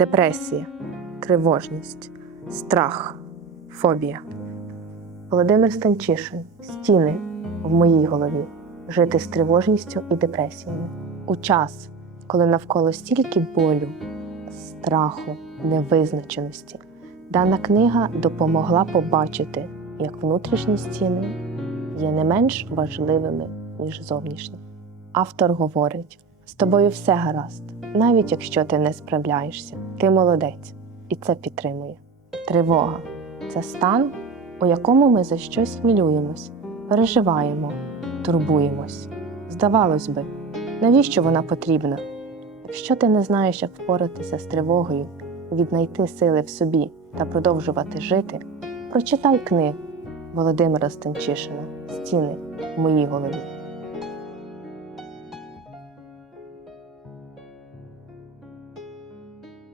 депресія, тривожність, страх, фобія. Володимир Станчишин Стіни в моїй голові. Жити з тривожністю і депресіями. У час, коли навколо стільки болю, страху, невизначеності, дана книга допомогла побачити, як внутрішні стіни є не менш важливими, ніж зовнішні. Автор говорить: з тобою все гаразд, навіть якщо ти не справляєшся, ти молодець, і це підтримує. Тривога це стан, у якому ми за щось хвилюємось, переживаємо, турбуємось. Здавалось би, навіщо вона потрібна? Якщо ти не знаєш, як впоратися з тривогою, віднайти сили в собі та продовжувати жити, прочитай книгу Володимира Станчишина Стіни в моїй голові.